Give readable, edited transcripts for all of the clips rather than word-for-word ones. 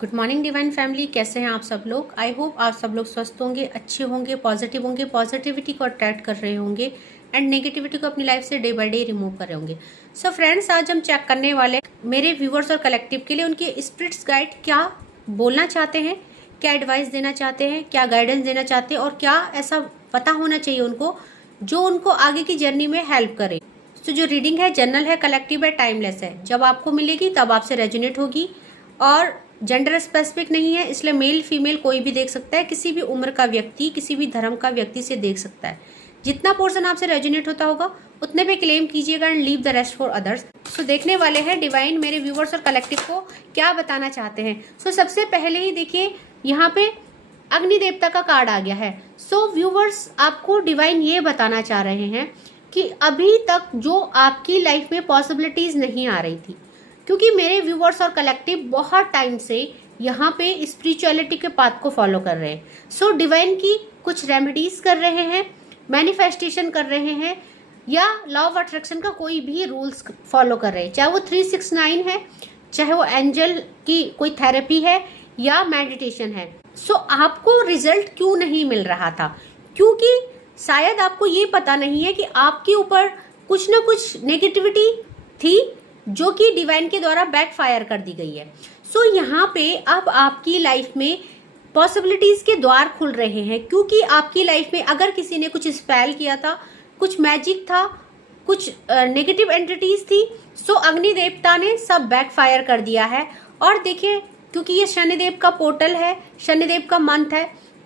Good morning divine family, कैसे हैं आप सब लोग। आई होप आप सब लोग स्वस्थ होंगे, अच्छे होंगे, पॉजिटिविटी को अट्रैक्ट कर रहे होंगे एंड नेगेटिविटी को अपनी लाइफ से डे बाय डे रिमूव कर रहे होंगे। सो फ्रेंड्स, आज हम चेक करने वाले मेरे व्यूवर्स और कलेक्टिव के लिए उनके स्पिरिट्स गाइड क्या बोलना चाहते हैं, क्या एडवाइस देना चाहते हैं, क्या गाइडेंस देना चाहते हैं और क्या ऐसा पता होना चाहिए उनको जो उनको आगे की जर्नी में हेल्प करे। तो जो रीडिंग है जनरल है, कलेक्टिव है, टाइमलेस है। जब आपको मिलेगी तब आपसे रेजोनेट होगी और जेंडर स्पेसिफिक नहीं है, इसलिए मेल फीमेल कोई भी देख सकता है, किसी भी उम्र का व्यक्ति, किसी भी धर्म का व्यक्ति से देख सकता है। जितना पोर्शन आपसे रेजोनेट होता होगा उतने पे क्लेम कीजिएगा and leave the rest for others. So देखने वाले हैं डिवाइन मेरे व्यूवर्स और कलेक्टिव को क्या बताना चाहते हैं। सो सबसे पहले ही देखिए, यहाँ पे अग्नि देवता का कार्ड आ गया है। सो व्यूवर्स, आपको डिवाइन ये बताना चाह रहे हैं कि अभी तक जो आपकी लाइफ में पॉसिबिलिटीज नहीं आ रही थी, क्योंकि मेरे व्यूवर्स और कलेक्टिव बहुत टाइम से यहाँ पे स्पिरिचुअलिटी के पाथ को फॉलो कर रहे हैं। सो डिवाइन की कुछ रेमेडीज कर रहे हैं, मैनिफेस्टेशन कर रहे हैं, या लॉ ऑफ अट्रैक्शन का कोई भी रूल्स फॉलो कर रहे हैं, चाहे वो 369 है, चाहे वो एंजल की कोई थेरेपी है या मेडिटेशन है। सो आपको रिजल्ट क्यों नहीं मिल रहा था? क्योंकि शायद आपको ये पता नहीं है कि आपके ऊपर कुछ ना कुछ नेगेटिविटी थी जो कि डिवाइन के द्वारा बैकफायर कर दी गई है। सो यहाँ पे अब आपकी लाइफ में पॉसिबिलिटीज के द्वार खुल रहे हैं, क्योंकि आपकी लाइफ में अगर किसी ने कुछ स्पेल किया था, कुछ मैजिक था, कुछ नेगेटिव एंटिटीज थी, सो अग्नि देवता ने सब बैकफायर कर दिया है। और देखिए, क्योंकि ये शनिदेव का पोर्टल है, शनिदेव का मंथ है,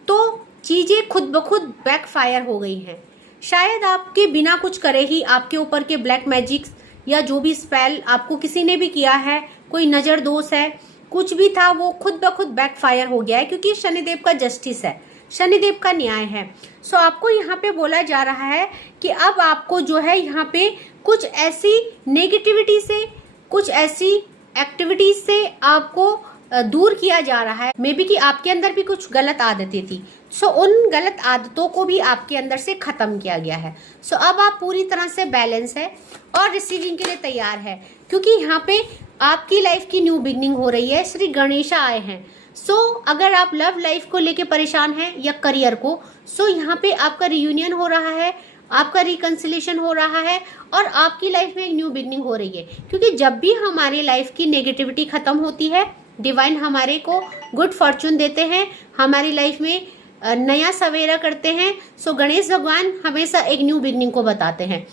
तो चीजें खुद ब खुद बैकफायर हो गई हैं। शायद आपके बिना कुछ करे ही आपके ऊपर के ब्लैक मैजिक्स या जो भी स्पेल आपको किसी ने भी किया है, कोई नजर दोष है, कुछ भी था, वो खुद ब खुद बैकफायर हो गया है, क्योंकि शनिदेव का जस्टिस है, शनिदेव का न्याय है। सो आपको यहाँ पे बोला जा रहा है कि अब आपको जो है यहाँ पे कुछ ऐसी नेगेटिविटी से, कुछ ऐसी एक्टिविटीज से आपको दूर किया जा रहा है। मे बी कि आपके अंदर भी कुछ गलत आदतें थी, सो उन गलत आदतों को भी आपके अंदर से खत्म किया गया है। सो अब आप पूरी तरह से बैलेंस है और रिसीविंग के लिए तैयार है, क्योंकि यहाँ पे आपकी लाइफ की न्यू बिगनिंग हो रही है। श्री गणेशा आए हैं। सो अगर आप लव लाइफ को लेके परेशान हैं या करियर को, सो यहाँ पे आपका रियूनियन हो रहा है, आपका रिकंसिलेशन हो रहा है और आपकी लाइफ में एक न्यू बिगनिंग हो रही है। क्योंकि जब भी हमारी लाइफ की नेगेटिविटी खत्म होती है, डिवाइन हमारे को गुड फॉर्चून देते हैं, हमारी लाइफ में नया सवेरा करते हैं। सो गणेश भगवान हमेशा एक न्यू बिगनिंग को बताते हैं।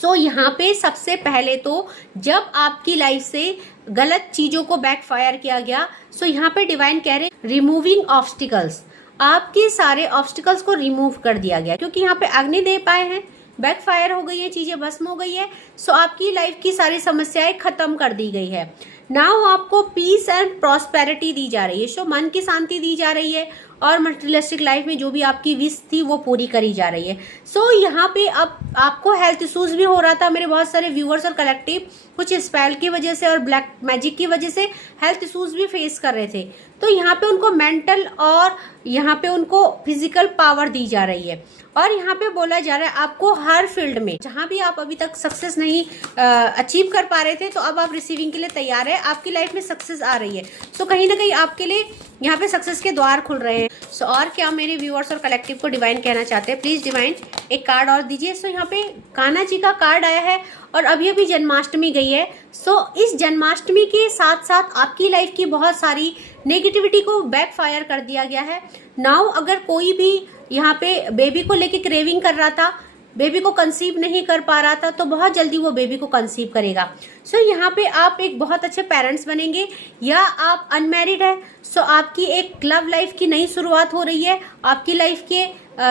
सो यहाँ पे सबसे पहले तो जब आपकी लाइफ से गलत चीजों को बैकफायर किया गया, सो यहाँ पे डिवाइन कह रहे रिमूविंग ऑब्स्टिकल्स, आपके सारे ऑब्स्टिकल्स को रिमूव कर दिया गया, क्योंकि यहाँ पे अग्निदेव आए हैं, बैकफायर हो गई है, चीजें भस्म हो गई है। सो आपकी लाइफ की सारी समस्याएं खत्म कर दी गई है। नाउ आपको पीस एंड प्रॉस्पेरिटी दी जा रही है, सो मन की शांति दी जा रही है और मटेरियलिस्टिक लाइफ में जो भी आपकी विश थी वो पूरी करी जा रही है। सो यहाँ पे अब आपको हेल्थ इश्यूज भी हो रहा था। मेरे बहुत सारे व्यूअर्स और कलेक्टिव कुछ स्पेल की वजह से और ब्लैक मैजिक की वजह से हेल्थ इश्यूज भी फेस कर रहे थे, तो यहाँ पे उनको मेंटल और यहाँ पे उनको फिजिकल पावर दी जा रही है। और यहाँ पे बोला जा रहा है आपको हर फील्ड में जहाँ भी आप अभी तक सक्सेस नहीं अचीव कर पा रहे थे, तो अब आप रिसीविंग के लिए तैयार है, आपकी लाइफ में सक्सेस आ रही है। सो कहीं ना कहीं आपके लिए यहाँ पे सक्सेस के द्वार खुल रहे हैं। सो और क्या मेरे व्यूअर्स और कलेक्टिव को डिवाइन कहना चाहते हैं? प्लीज डिवाइन एक कार्ड और दीजिए। सो यहाँ पे कान्हा जी का कार्ड आया है और अभी अभी जन्माष्टमी गई है। सो इस जन्माष्टमी के साथ साथ आपकी लाइफ की बहुत सारी नेगेटिविटी को बैकफायर कर दिया गया है। नाउ अगर कोई भी यहाँ पे बेबी को लेके क्रेविंग कर रहा था, बेबी को कंसीव नहीं कर पा रहा था, तो बहुत जल्दी वो बेबी को कंसीव करेगा। सो यहाँ पे आप एक बहुत अच्छे पेरेंट्स बनेंगे, या आप अनमैरिड है, सो आपकी एक लव लाइफ की नई शुरुआत हो रही है। आपकी लाइफ के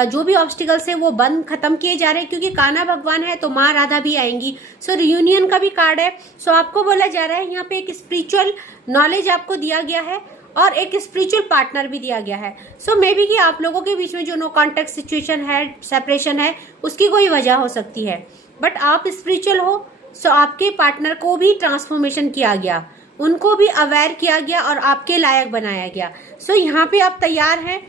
जो भी ऑब्स्टिकल्स है वो बंद खत्म किए जा रहे हैं, क्योंकि कान्हा भगवान है तो माँ राधा भी आएंगी। सो रियूनियन का भी कार्ड है। सो आपको बोला जा रहा है यहाँ पे एक स्पिरिचुअल नॉलेज आपको दिया गया है और एक स्पिरिचुअल पार्टनर भी दिया गया है। सो मे बी कि आप लोगों के बीच में जो नो कॉन्टेक्ट सिचुएशन है, सेपरेशन है, उसकी कोई वजह हो सकती है, बट आप स्पिरिचुअल हो। सो आपके पार्टनर को भी ट्रांसफॉर्मेशन किया गया, उनको भी अवेयर किया गया और आपके लायक बनाया गया। सो यहाँ पे आप तैयार हैं,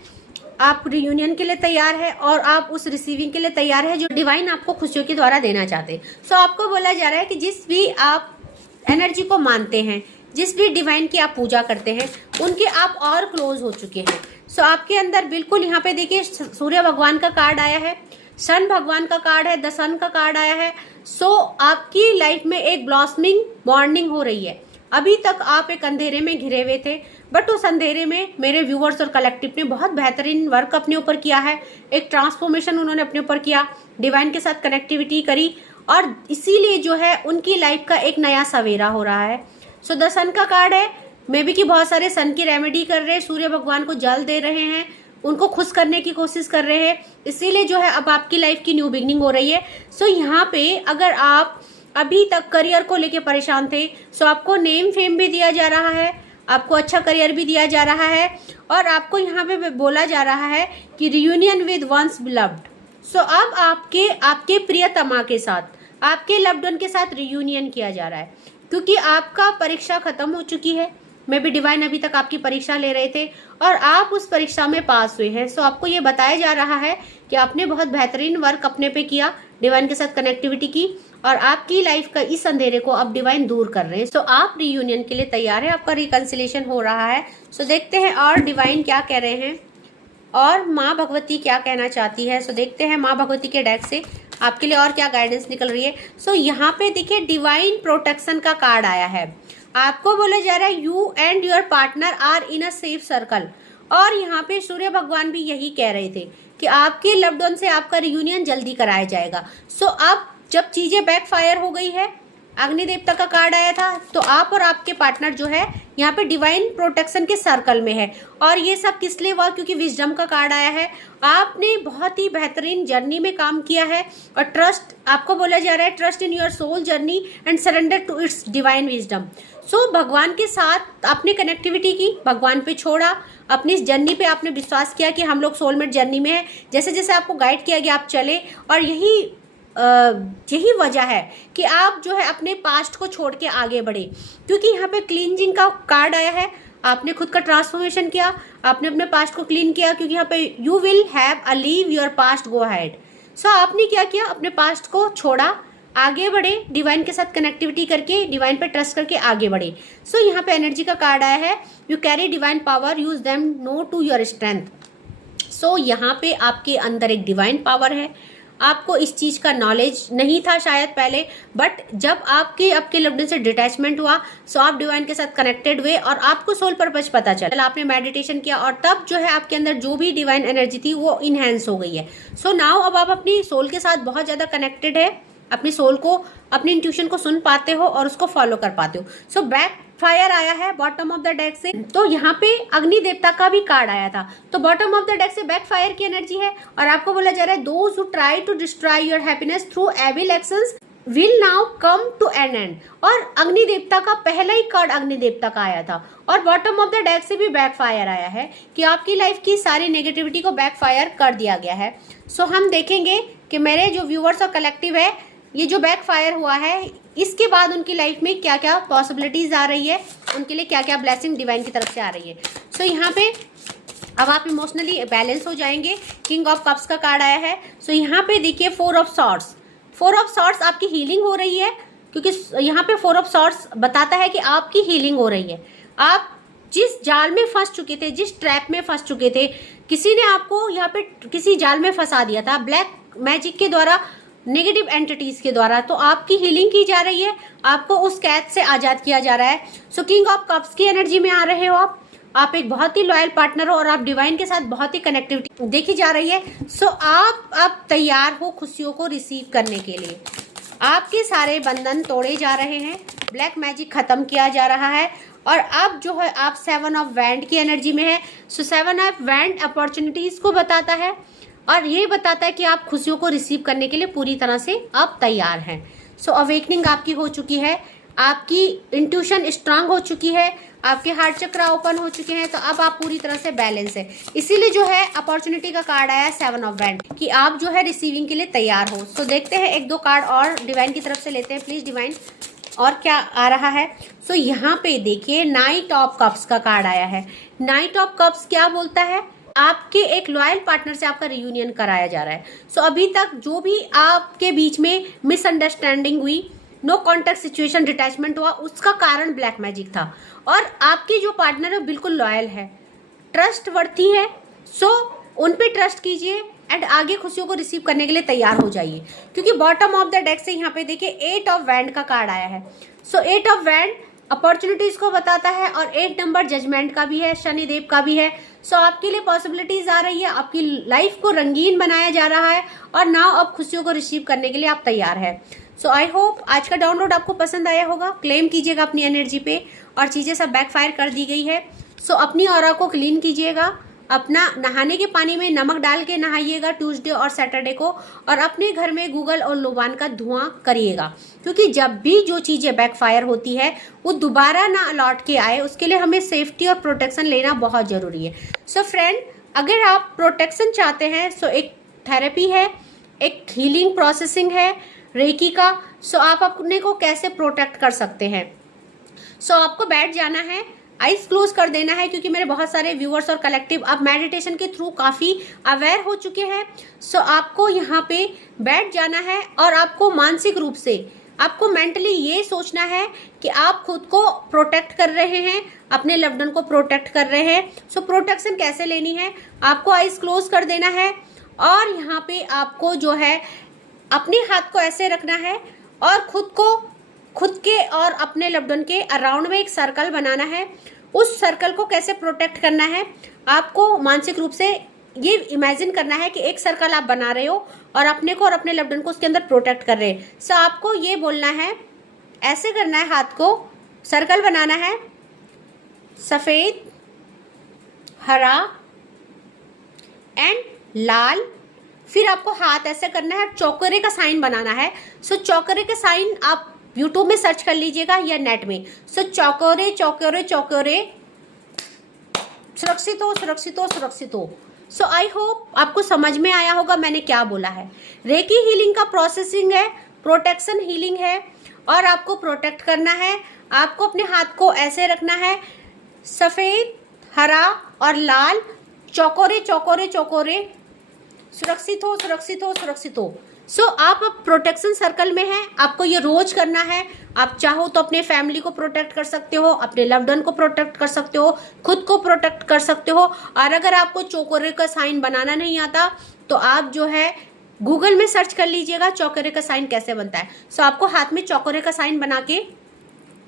आप रियूनियन के लिए तैयार है और आप उस रिसीविंग के लिए तैयार है जो डिवाइन आपको खुशियों के द्वारा देना चाहते हैं। सो आपको बोला जा रहा है कि जिस भी आप एनर्जी को मानते हैं, जिस भी डिवाइन की आप पूजा करते हैं उनके आप और क्लोज हो चुके हैं। सो आपके अंदर बिल्कुल यहाँ पे देखिए सूर्य भगवान का कार्ड आया है, सन भगवान का कार्ड है, द सन का कार्ड आया है। सो आपकी लाइफ में एक ब्लॉसमिंग मॉर्निंग हो रही है। अभी तक आप एक अंधेरे में घिरे हुए थे, बट उस अंधेरे में मेरे व्यूअर्स और कलेक्टिव ने बहुत बेहतरीन वर्क अपने ऊपर किया है। एक ट्रांसफॉर्मेशन उन्होंने अपने ऊपर किया, डिवाइन के साथ कनेक्टिविटी करी, और इसीलिए जो है उनकी लाइफ का एक नया सवेरा हो रहा है। सो द सन का कार्ड है, मे बी कि बहुत सारे सन की रेमेडी कर रहे हैं, सूर्य भगवान को जल दे रहे हैं, उनको खुश करने की कोशिश कर रहे हैं, इसीलिए जो है अब आपकी लाइफ की न्यू बिगनिंग हो रही है। सो यहाँ पे अगर आप अभी तक करियर को लेके परेशान थे, सो आपको नेम फेम भी दिया जा रहा है, आपको अच्छा करियर भी दिया जा रहा है, और आपको यहाँ पे बोला जा रहा है कि रियूनियन विद वंस बिलव्ड। सो अब आपके प्रियतमा के साथ, आपके लव्ड वन के साथ रियूनियन किया जा रहा है, क्योंकि आपका परीक्षा खत्म हो चुकी है। मे बी डिवाइन अभी तक आपकी परीक्षा ले रहे थे और आप उस परीक्षा में पास हुए हैं। सो आपको ये बताया जा रहा है कि आपने बहुत बेहतरीन वर्क अपने पे किया, डिवाइन के साथ कनेक्टिविटी की, और आपकी लाइफ का इस अंधेरे को अब डिवाइन दूर कर रहे हैं। सो आप रियूनियन के लिए तैयार है, आपका रिकंसिलेशन हो रहा है। सो देखते हैं और डिवाइन क्या कह रहे हैं और माँ भगवती क्या कहना चाहती है। सो देखते हैं माँ भगवती के डेक से आपके लिए और क्या गाइडेंस निकल रही है। सो यहाँ पे देखिए डिवाइन प्रोटेक्शन का कार्ड आया है। आपको बोला जा रहा है you and your partner are in a safe circle, और यहाँ पे सूर्य भगवान भी यही कह रहे थे कि आपके लव्ड वन से आपका रियूनियन जल्दी कराया जाएगा। सो अब जब चीजें बैकफायर हो गई है, अग्नि देवता का कार्ड आया था, तो आप और आपके पार्टनर जो है यहाँ पे डिवाइन प्रोटेक्शन के सर्कल में है। और ये सब किस लिए हुआ, क्योंकि विजडम का कार्ड आया है। आपने बहुत ही बेहतरीन जर्नी में काम किया है, और ट्रस्ट, आपको बोला जा रहा है trust in your soul journey and surrender to its divine wisdom. So भगवान के साथ आपने कनेक्टिविटी की, भगवान पे छोड़ा, अपनी इस जर्नी पे आपने विश्वास किया कि हम लोग सोलमेट जर्नी में है। जैसे जैसे आपको गाइड किया गया आप चले, और यही वजह है कि आप जो है अपने पास्ट को छोड़ के आगे बढ़े, क्योंकि यहाँ पे क्लींजिंग का कार्ड आया है। आपने खुद का ट्रांसफॉर्मेशन किया, आपने अपने पास्ट को क्लीन किया, क्योंकि यहाँ पे you will have a leave your past go ahead. So आपने क्या किया, अपने पास्ट को छोड़ा, आगे बढ़े, डिवाइन के साथ कनेक्टिविटी करके, डिवाइन पे ट्रस्ट करके आगे बढ़े। सो यहाँ पे एनर्जी का कार्ड आया है, you carry divine power, use them know to your strength. So यहाँ पे आपके अंदर एक डिवाइन पावर है। आपको इस चीज़ का नॉलेज नहीं था शायद पहले, बट जब आपके लव्ड वन से डिटैचमेंट हुआ, सो आप डिवाइन के साथ कनेक्टेड हुए और आपको सोल पर्पज पता चला, आपने मेडिटेशन किया, और तब जो है आपके अंदर जो भी डिवाइन एनर्जी थी वो इनहेंस हो गई है। सो नाउ अब आप अपनी सोल के साथ बहुत ज़्यादा कनेक्टेड है, अपनी सोल को, अपनी इंट्यूशन को सुन पाते हो और उसको फॉलो कर पाते हो। सो बैक फायर आया है बॉटम ऑफ द डेक से, तो यहाँ पे अग्नि देवता का भी कार्ड आया था, तो बॉटम ऑफ द डेक से बैक फायर की एनर्जी है। और आपको बोला जा रहा है those who try to destroy your happiness through evil actions will now come to an end. और अग्नि देवता का पहला ही कार्ड अग्नि देवता का आया था, और बॉटम ऑफ द डेक से भी बैक फायर आया है कि आपकी लाइफ की सारी नेगेटिविटी को बैक फायर कर दिया गया है। सो हम देखेंगे कि मेरे जो व्यूअर्स और कलेक्टिव है, ये जो बैक फायर हुआ है, इसके बाद उनकी लाइफ में क्या क्या पॉसिबिलिटीज आ रही है, उनके लिए क्या क्या ब्लेसिंग डिवाइन की तरफ से आ रही है। सो यहाँ पे अब आप इमोशनली बैलेंस हो जाएंगे। किंग ऑफ कप्स का कार्ड आया है। सो यहाँ पे देखिए four of swords, four of swords आपकी हीलिंग हो रही है, क्योंकि यहाँ पे फोर ऑफ सॉर्ड्स बताता है कि आपकी हीलिंग हो रही है। आप जिस जाल में फंस चुके थे, जिस ट्रैप में फंस चुके थे, किसी ने आपको यहाँ पे किसी जाल में फंसा दिया था ब्लैक मैजिक के द्वारा, नेगेटिव एंटिटीज के द्वारा, तो आपकी हीलिंग की जा रही है, आपको उस कैद से आजाद किया जा रहा है। सो किंग ऑफ कप्स की एनर्जी में आ रहे हो आप एक बहुत ही लॉयल पार्टनर हो, और आप डिवाइन के साथ बहुत ही कनेक्टिविटी देखी जा रही है। सो आप तैयार हो खुशियों को रिसीव करने के लिए। आपके सारे बंधन तोड़े जा रहे हैं, ब्लैक मैजिक खत्म किया जा रहा है, और अब जो है आप 7 ऑफ वैंड की एनर्जी में है। सो 7 ऑफ वैंड अपॉर्चुनिटीज को बताता है, और ये बताता है कि आप खुशियों को रिसीव करने के लिए पूरी तरह से आप तैयार हैं। सो अवेकनिंग आपकी हो चुकी है, आपकी इंट्यूशन स्ट्रांग हो चुकी है, आपके हार्ट चक्र ओपन हो चुके हैं, तो अब आप पूरी तरह से बैलेंस है। इसीलिए जो है अपॉर्चुनिटी का कार्ड आया 7 ऑफ वैंड, कि आप जो है रिसीविंग के लिए तैयार हो। सो देखते हैं एक दो कार्ड और डिवाइन की तरफ से लेते हैं, प्लीज डिवाइन और क्या आ रहा है। सो यहाँ पे देखिए नाइट ऑफ कप्स का कार्ड आया है। नाइट ऑफ कप्स क्या बोलता है, आपके एक लॉयल पार्टनर से आपका रियूनियन कराया जा रहा है। सो अभी तक जो भी आपके बीच में मिसअंडरस्टैंडिंग हुई, नो कॉन्टेक्ट सिचुएशन, डिटैचमेंट हुआ, उसका कारण ब्लैक मैजिक था। और आपकी जो पार्टनर है बिल्कुल लॉयल है, ट्रस्ट वर्ती है, सो उन पे ट्रस्ट कीजिए एंड आगे खुशियों को रिसीव करने के लिए तैयार हो जाइए। क्योंकि बॉटम ऑफ द डेक से यहाँ पे देखिए 8 ऑफ वैंड का कार्ड आया है। सो 8 ऑफ वैंड अपॉर्चुनिटीज को बताता है और 8 नंबर जजमेंट का भी है, शनिदेव का भी है। सो आपके लिए पॉसिबिलिटीज आ रही है, आपकी लाइफ को रंगीन बनाया जा रहा है और नाउ अब खुशियों को रिसीव करने के लिए आप तैयार है। सो आई होप आज का डाउनलोड आपको पसंद आया होगा। क्लेम कीजिएगा अपनी एनर्जी पे, और चीजें सब बैकफायर कर दी गई है। सो अपनी ऑरा को क्लीन कीजिएगा, अपना नहाने के पानी में नमक डाल के नहाइएगा ट्यूसडे और सैटरडे को, और अपने घर में गूगल और लोबान का धुआं करिएगा। क्योंकि जब भी जो चीज़ें बैकफायर होती है वो दोबारा ना लौट के आए, उसके लिए हमें सेफ्टी और प्रोटेक्शन लेना बहुत ज़रूरी है। सो फ्रेंड, अगर आप प्रोटेक्शन चाहते हैं सो एक थेरेपी है, एक हीलिंग प्रोसेसिंग है रेकी का। सो आप अपने को कैसे प्रोटेक्ट कर सकते हैं। सो आपको बैठ जाना है, आइज क्लोज कर देना है, क्योंकि मेरे बहुत सारे व्यूअर्स और कलेक्टिव अब मेडिटेशन के थ्रू काफ़ी अवेयर हो चुके हैं। सो आपको यहाँ पे बैठ जाना है और आपको मानसिक रूप से, आपको मेंटली ये सोचना है कि आप खुद को प्रोटेक्ट कर रहे हैं, अपने लव्ड वन को प्रोटेक्ट कर रहे हैं। सो प्रोटेक्शन कैसे लेनी है, आपको आइज क्लोज कर देना है और यहाँ पे आपको जो है अपने हाथ को ऐसे रखना है और खुद के और अपने लव्ड वन के अराउंड में एक सर्कल बनाना है। उस सर्कल को कैसे प्रोटेक्ट करना है, आपको मानसिक रूप से ये इमेजिन करना है कि एक सर्कल आप बना रहे हो और अपने को और अपने लव्ड वन को उसके अंदर प्रोटेक्ट कर रहे हैं। सो आपको ये बोलना है, ऐसे करना है, हाथ को सर्कल बनाना है, सफ़ेद, हरा एंड लाल। फिर आपको हाथ ऐसे करना है, चौकोरे का साइन बनाना है। सो चौकोरे का साइन आप यूट्यूब में सर्च कर लीजिएगा या नेट में। सो चौकोरे चौकोरे चौकोरे, सुरक्षित हो सुरक्षित हो सुरक्षित हो। सो आई होप आपको समझ में आया होगा मैंने क्या बोला है। रेकी हीलिंग का प्रोसेसिंग है, प्रोटेक्शन हीलिंग है, और आपको प्रोटेक्ट करना है। आपको अपने हाथ को ऐसे रखना है, सफ़ेद, हरा और लाल, चौकोरे चौकोरे चौकोरे, सुरक्षित हो सुरक्षित हो सुरक्षित हो। सो आप अब प्रोटेक्शन सर्कल में हैं, आपको ये रोज करना है। आप चाहो तो अपने फैमिली को प्रोटेक्ट कर सकते हो, अपने लव्ड वन को प्रोटेक्ट कर सकते हो, खुद को प्रोटेक्ट कर सकते हो। और अगर आपको चौकोरे का साइन बनाना नहीं आता तो आप जो है गूगल में सर्च कर लीजिएगा चौकोरे का साइन कैसे बनता है। सो आपको हाथ में चौकोरे का साइन बना के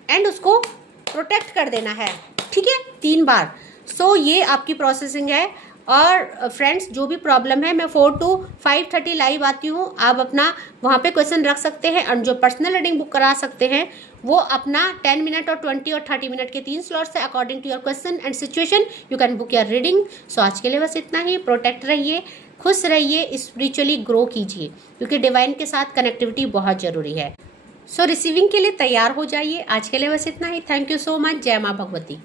एंड उसको प्रोटेक्ट कर देना है, ठीक है, 3 बार। सो ये आपकी प्रोसेसिंग है। और फ्रेंड्स, जो भी प्रॉब्लम है मैं 4 to 5:30 लाइव आती हूँ, आप अपना वहाँ पे क्वेश्चन रख सकते हैं और जो पर्सनल रीडिंग बुक करा सकते हैं वो अपना 10 मिनट और 20 और 30 मिनट के 3 स्लॉट्स है। According to your question and situation you can book your reading. So आज के लिए बस इतना ही। प्रोटेक्ट रहिए, खुश रहिए, स्पिरिचुअली ग्रो कीजिए, क्योंकि डिवाइन के साथ कनेक्टिविटी बहुत ज़रूरी है। सो रिसीविंग के लिए तैयार हो जाइए। आज के लिए बस इतना ही। Thank you so much. जय माँ भगवती।